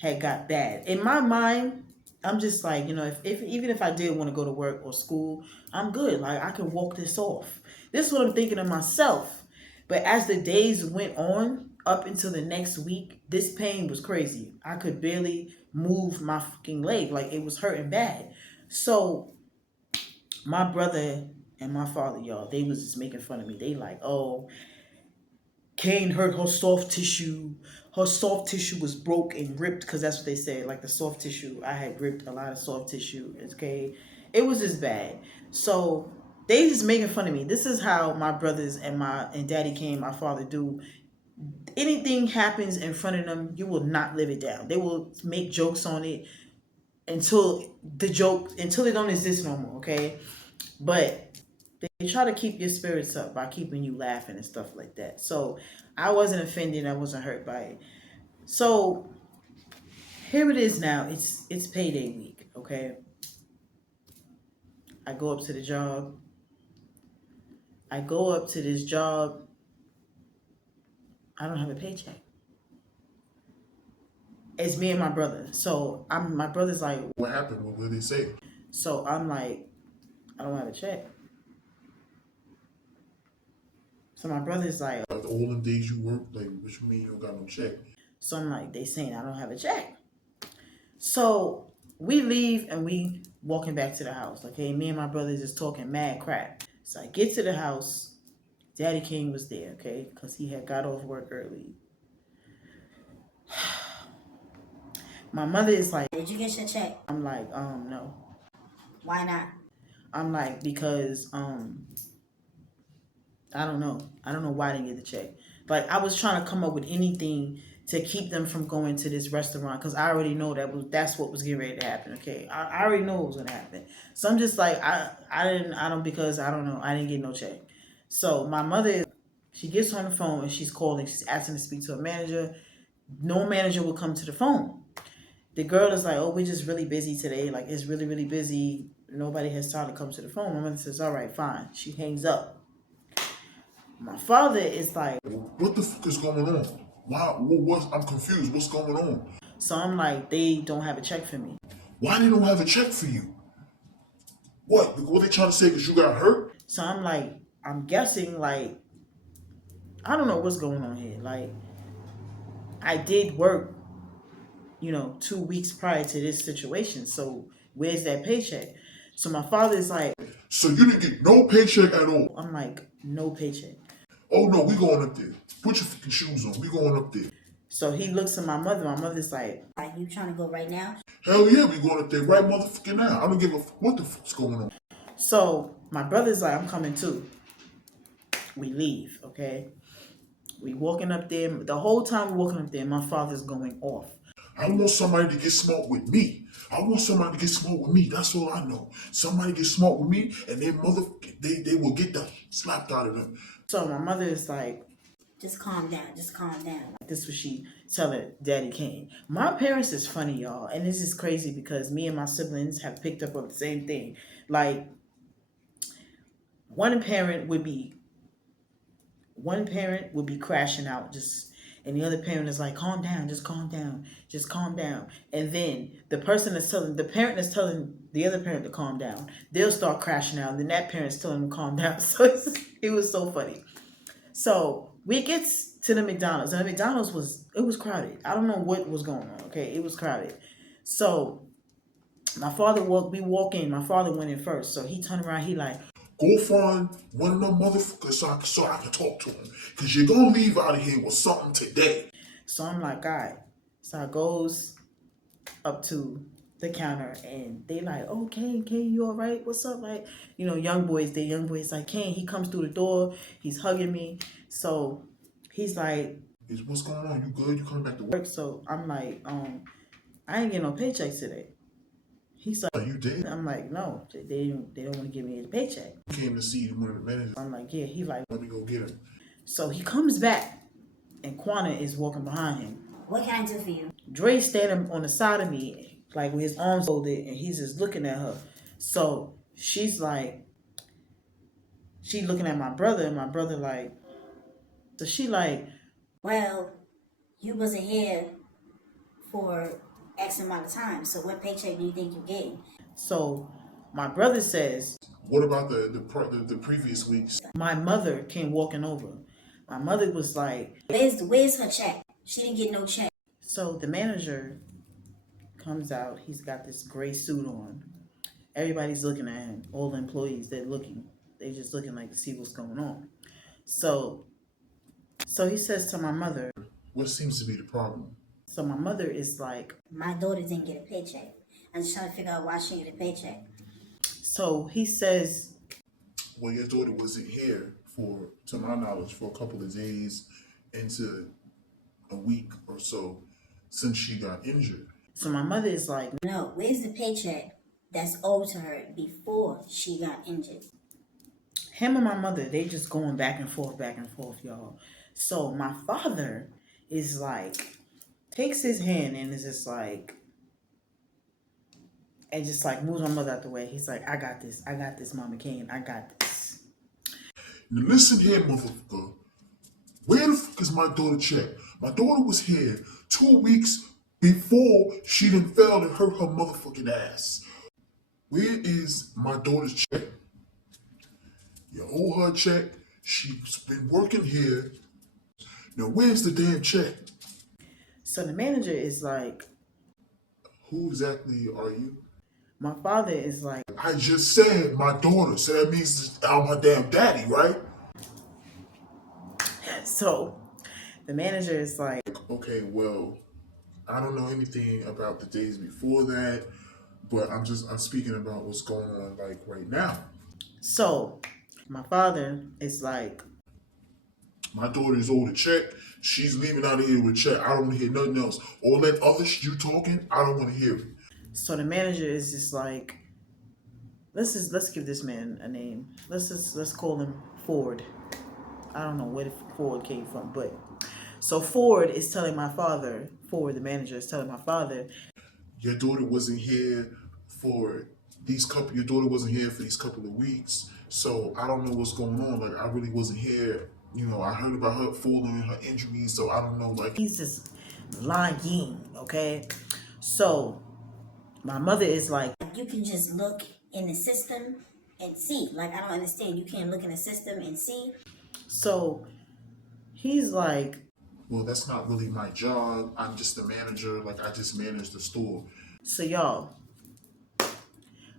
had got bad. In my mind, I'm just like, if even if I did want to go to work or school, I'm good. Like, I can walk this off. This is what I'm thinking of myself. But as the days went on, up until the next week, this pain was crazy. I could barely move my fucking leg. Like, it was hurting bad. So my brother and my father, y'all, they was just making fun of me. They like, oh, Kane hurt her soft tissue. Her soft tissue was broke and ripped, because that's what they said. Like, the soft tissue, I had ripped a lot of soft tissue. Okay, it was just bad. So they just making fun of me. This is how my brothers and Daddy Kane, my father, do. Anything happens in front of them, you will not live it down. They will make jokes on it until they don't exist no more. Okay, but they try to keep your spirits up by keeping you laughing and stuff like that. So I wasn't offended. I wasn't hurt by it. So here it is now. It's payday week, okay? I go up to the job. I go up to this job. I don't have a paycheck. It's me and my brother. So my brother's like, What happened? What did they say? so I'm like, I don't have a check. So my brother's like, After all them days you work, like, what you mean you don't got no check? so I'm like, they saying I don't have a check. So we leave and we walking back to the house. Okay, me and my brother just talking mad crap. So I get to the house. Daddy King was there, okay, because he had got off work early. My mother is like, Did you get your check? I'm like, no. Why not? I'm like, because I don't know. I don't know why I didn't get the check. Like, I was trying to come up with anything to keep them from going to this restaurant because I already know that's what was getting ready to happen. Okay, I already know what was gonna happen. So I'm just like, because I don't know. I didn't get no check. So my mother, she gets on the phone and she's calling. She's asking to speak to a manager. No manager will come to the phone. The girl is like, oh, we're just really busy today. Like, it's really, really busy. Nobody has time to come to the phone. My mother says, all right, fine. She hangs up. My father is like, What the fuck is going on? Why? I'm confused. What's going on? so I'm like, they don't have a check for me. Why they don't have a check for you? What they trying to say? Because you got hurt? So I'm like, I'm guessing, like, I don't know what's going on here. Like, I did work, 2 weeks prior to this situation. So where's that paycheck? So my father's like, So you didn't get no paycheck at all? I'm like, no paycheck. Oh no, we going up there. Put your fucking shoes on. We going up there. So he looks at my mother. My mother's like, Are you trying to go right now? Hell yeah, we going up there right motherfucking now. I don't give a fuck what the fuck's going on. so my brother's like, I'm coming too. We leave, okay? We walking up there. The whole time we're walking up there, my father's going off. I want somebody to get smart with me. I want somebody to get smart with me. That's all I know. Somebody get smart with me, and they will get the slapped out of them. So my mother is like, Just calm down. Just calm down. this was she telling Daddy Kane. My parents is funny, y'all, and this is crazy because me and my siblings have picked up on the same thing. Like, one parent would be crashing out, and the other parent is like, calm down, just calm down, just calm down. And then the parent is telling the other parent to calm down. They'll start crashing out, and then that parent's telling them to calm down. So it was so funny. So we get to the McDonald's, and the McDonald's was crowded. I don't know what was going on. Okay, it was crowded. So we walk in. My father went in first, so he turned around. He like, Go find one of them motherfuckers so I can talk to him. Because you're going to leave out of here with something today. so I'm like, all right. So I goes up to the counter, and they like, oh, Kane, you all right? What's up? Like, young boys like, Kane, he comes through the door. He's hugging me. So he's like, What's going on? You good? You coming back to work? so I'm like, I ain't getting no paychecks today. He's like, Are you dead? I'm like, no, they don't want to give me a paycheck. You came to see one of the managers. I'm like, yeah. He like, Let me go get him. so he comes back, and Quana is walking behind him. What can I do for you? Dre's standing on the side of me, like with his arms folded, and he's just looking at her. So she's like, she looking at my brother, and my brother like, so she like, Well, you wasn't here for X amount of time. So what paycheck do you think you're getting? so my brother says, What about the previous weeks? my mother came walking over. My mother was like, Where's her check? She didn't get no check. so the manager comes out. He's got this gray suit on. Everybody's looking at him. All the employees, they're just looking like to see what's going on. So he says to my mother, What seems to be the problem? so my mother is like, My daughter didn't get a paycheck. I'm just trying to figure out why she didn't get a paycheck. so he says, Well, your daughter wasn't here to my knowledge, for a couple of days into a week or so since she got injured. so my mother is like, No, where's the paycheck that's owed to her before she got injured? him and my mother, they just going back and forth, y'all. So my father is like, takes his hand and is just like, and just like moves my mother out the way. He's like, I got this, Mama Kane, I got this. Now listen here, motherfucker. Where the fuck is my daughter check? My daughter was here 2 weeks before she done fell and hurt her motherfucking ass. Where is my daughter's check? You owe her check. She's been working here. Now, where's the damn check? So the manager is like, Who exactly are you? my father is like, I just said my daughter, so that means I'm my damn daddy, right? so the manager is like, Okay, well, I don't know anything about the days before that, but I'm speaking about what's going on like right now. so my father is like, My daughter is owed a check. She's leaving out of here with a check. I don't want to hear nothing else. All that other shit you talking, I don't want to hear it. so the manager is just like, let's give this man a name. Let's call him Ford. I don't know where Ford came from, but so Ford is telling my father, Ford, the manager, is telling my father, Your daughter wasn't here for your daughter wasn't here for these couple of weeks. So I don't know what's going on. Like I really wasn't here. You know, I heard about her falling and her injuries, so I don't know like he's just lying, okay? So my mother is like, You can just look in the system and see. Like, I don't understand. You can't look in the system and see. so he's like, well, that's not really my job. I'm just the manager. Like I just manage the store. so y'all,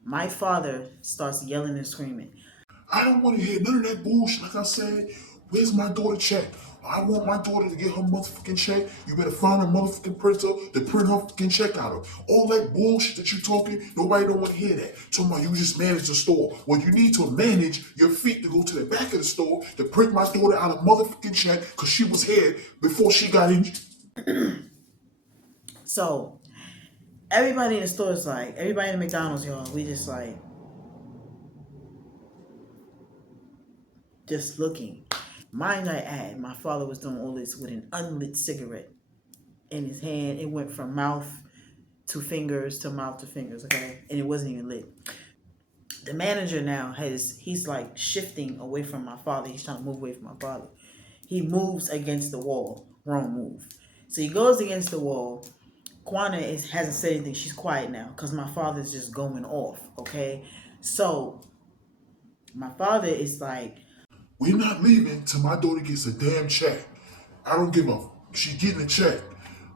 my father starts yelling and screaming. I don't want to hear none of that bullshit. Like I said, where's my daughter check? I want my daughter to get her motherfucking check. You better find a motherfucking printer to print her fucking check out of. All that bullshit that you talking, nobody don't want to hear that. Talking about you just manage the store. Well, you need to manage your feet to go to the back of the store to print my daughter out a motherfucking check because she was here before she got injured. So everybody in the store is like, everybody in McDonald's, y'all, we just like, just looking. Mind I add, my father was doing all this with an unlit cigarette in his hand. It went from mouth to fingers to mouth to fingers, okay? And it wasn't even lit. The manager now he's like shifting away from my father. He's trying to move away from my father. He moves against the wall. Wrong move. So he goes against the wall. Quana hasn't said anything. She's quiet now because my father's just going off, okay? So my father is like, We're not leaving till my daughter gets a damn check. I don't give a. She getting a check.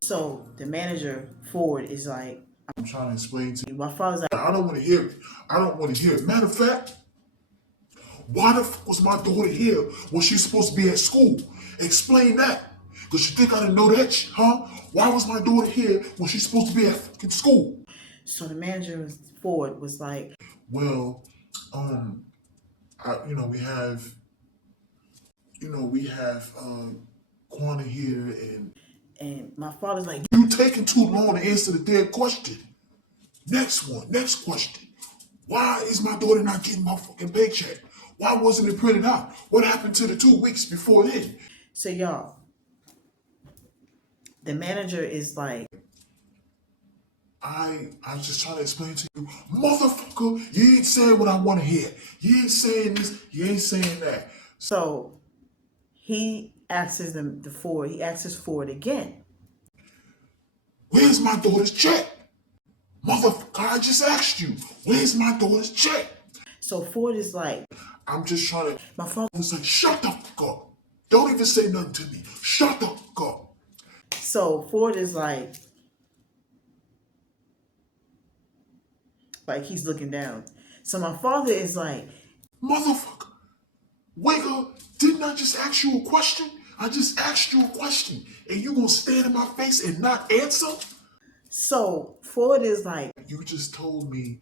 so the manager, Ford, is like, I'm trying to explain to you. my father's like, I don't want to hear it. I don't want to hear it. Matter of fact, why the fuck was my daughter here when she's supposed to be at school? Explain that. Because you think I didn't know that, huh? Why was my daughter here when she's supposed to be at fucking school? so the manager, Ford, was like, Well, we have Quana here, and my father's like, you taking too long to answer the damn question. Next question. Why is my daughter not getting my fucking paycheck? Why wasn't it printed out? What happened to the 2 weeks before then? so y'all, the manager is like, I'm just trying to explain to you, motherfucker, you ain't saying what I want to hear. You ain't saying this, you ain't saying that. so he asks Ford again. Where's my daughter's check? Motherfucker, I just asked you, where's my daughter's check? So Ford is like, I'm just trying to, my father was like, shut the fuck up. Don't even say nothing to me. Shut the fuck up. So Ford is like he's looking down. So my father is like, Motherfucker, Wigger, didn't I just ask you a question? I just asked you a question, and you gonna stand in my face and not answer? so Ford is like, You just told me.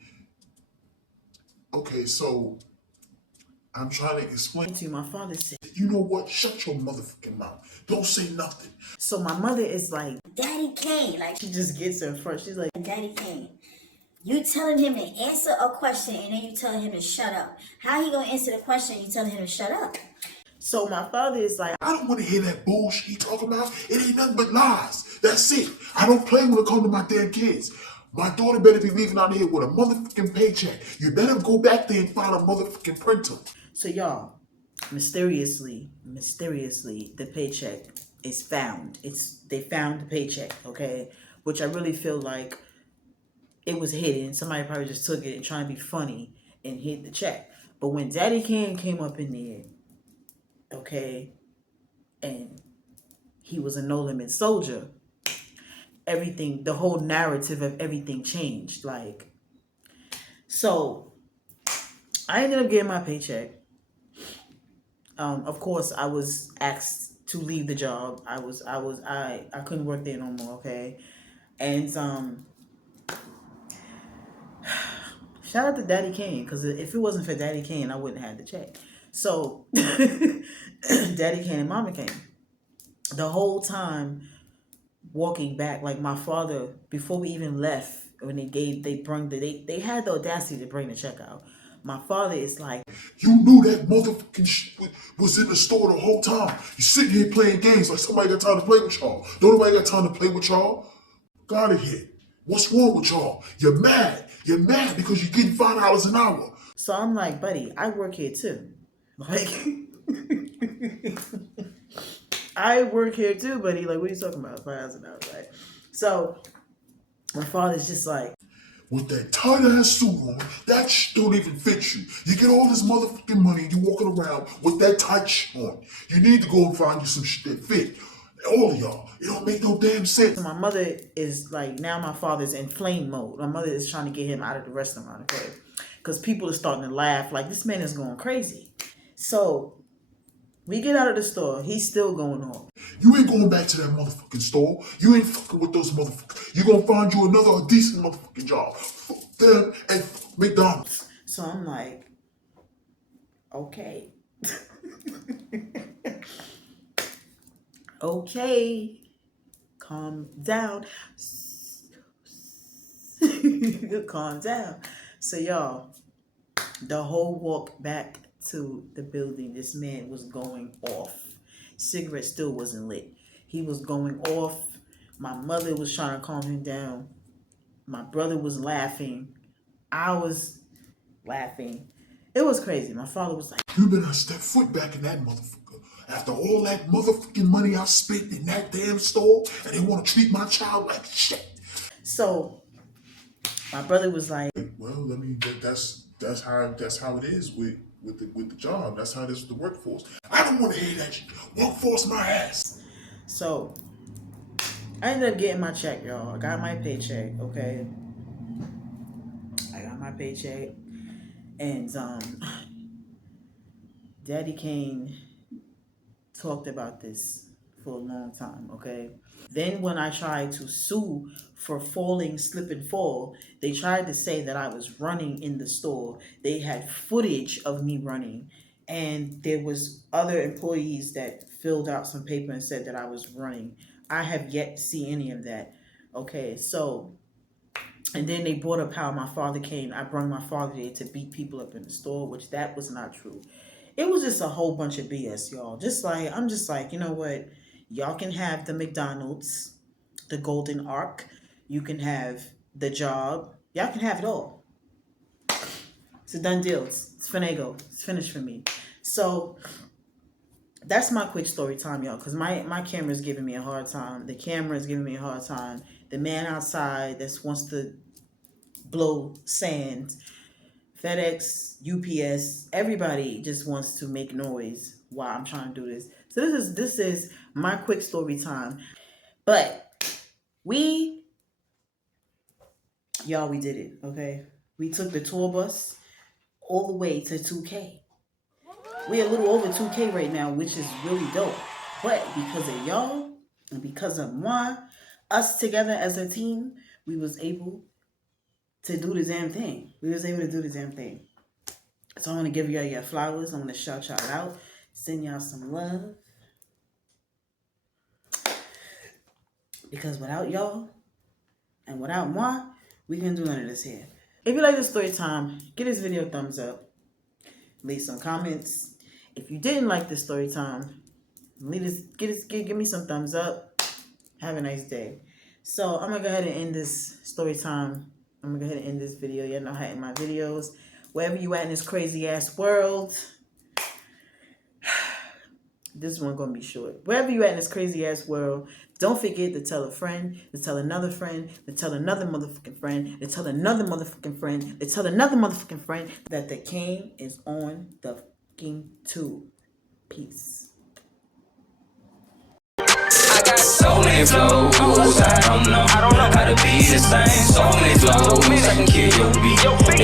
Okay, so I'm trying to explain to my father said, you know what? Shut your motherfucking mouth. Don't say nothing. so my mother is like, Daddy Kane, like, she just gets her first. She's like, Daddy Kane. You telling him to answer a question and then you telling him to shut up. How he gonna answer the question and you telling him to shut up? so my father is like, I don't want to hear that bullshit he talking about. It ain't nothing but lies. That's it. I don't play when it comes to my damn kids. My daughter better be leaving out here with a motherfucking paycheck. You better go back there and find a motherfucking printer. so y'all, mysteriously, the paycheck is found. They found the paycheck, okay? Which I really feel like it was hidden. Somebody probably just took it and trying to be funny and hid the check. But when Daddy Kane came up in there, okay, and he was a no limit soldier, everything, the whole narrative of everything changed. Like, so I ended up getting my paycheck. Of course, I was asked to leave the job. I couldn't work there no more. Okay, and shout out to Daddy Kane, because if it wasn't for Daddy Kane, I wouldn't have the check. So Daddy Kane and Mama Kane, the whole time walking back, like my father, before we even left, when they had the audacity to bring the check out. My father is like, You knew that motherfucking shit was in the store the whole time. You sitting here playing games like somebody got time to play with y'all. Don't nobody got time to play with y'all. Got it here. What's wrong with y'all? You're mad. You're mad because you're getting $5 an hour. so I'm like, buddy, I work here too. Like, I work here too, buddy. Like, what are you talking about? $5 an hour, right? So my father's just like, With that tight ass suit on, that shit don't even fit you. You get all this motherfucking money and you walking around with that tight shit on. You need to go and find you some shit that fit. All of y'all. It don't make no damn sense. so my mother is like, now my father's in flame mode. My mother is trying to get him out of the restaurant, okay? Because people are starting to laugh, like, this man is going crazy. So we get out of the store. He's still going on. You ain't going back to that motherfucking store. You ain't fucking with those motherfuckers. You gonna find you another decent motherfucking job. Fuck them and fuck McDonald's. So I'm like, okay. Okay. Calm down. Calm down. So y'all, the whole walk back to the building, this man was going off. Cigarette still wasn't lit. He was going off. My mother was trying to calm him down. My brother was laughing. I was laughing. It was crazy. My father was like, You better step foot back in that motherfucker. After all that motherfucking money I spent in that damn store, and they want to treat my child like shit. so my brother was like, Well, I mean, that's how it is with the job. That's how it is with the workforce. I don't want to hear that shit. Workforce my ass. so I ended up getting my check, y'all. I got my paycheck, okay? I got my paycheck. And Daddy Kane talked about this for a long time, okay? Then when I tried to sue for falling, slip and fall, they tried to say that I was running in the store. They had footage of me running, and there was other employees that filled out some paper and said that I was running. I have yet to see any of that. Okay, so, and then they brought up how my father came. I brought my father there to beat people up in the store, which that was not true. It was just a whole bunch of BS, y'all. I'm just like, you know what? Y'all can have the McDonald's, the Golden Ark. You can have the job. Y'all can have it all. It's a done deal. It's finagle. It's finished for me. So that's my quick story time, y'all, because my camera is giving me a hard time. The camera is giving me a hard time. The man outside that wants to blow sand, FedEx, UPS, everybody just wants to make noise while I'm trying to do this. So this is my quick story time. But we did it, okay? We took the tour bus all the way to 2K. We're a little over 2K right now, which is really dope. But because of y'all and because of us together as a team, we was able to do the damn thing. So I want to give y'all your flowers. I want to shout y'all out. Send y'all some love. Because without y'all and without moi, we can do none of this here. If you like this story time, give this video a thumbs up. Leave some comments. If you didn't like this story time, give me some thumbs up. Have a nice day. So I'm gonna go ahead and end this story time. I'm gonna go ahead and end this video. You know how I end my videos. Wherever you at in this crazy ass world. This one gonna be short. Wherever you at in this crazy ass world, don't forget to tell a friend, to tell another friend, to tell another motherfucking friend, to tell another motherfucking friend, to tell another motherfucking friend that the King is on the fucking tube. Peace. I got so many flows, I don't know how to be the same. So many flows, I can kill your beat.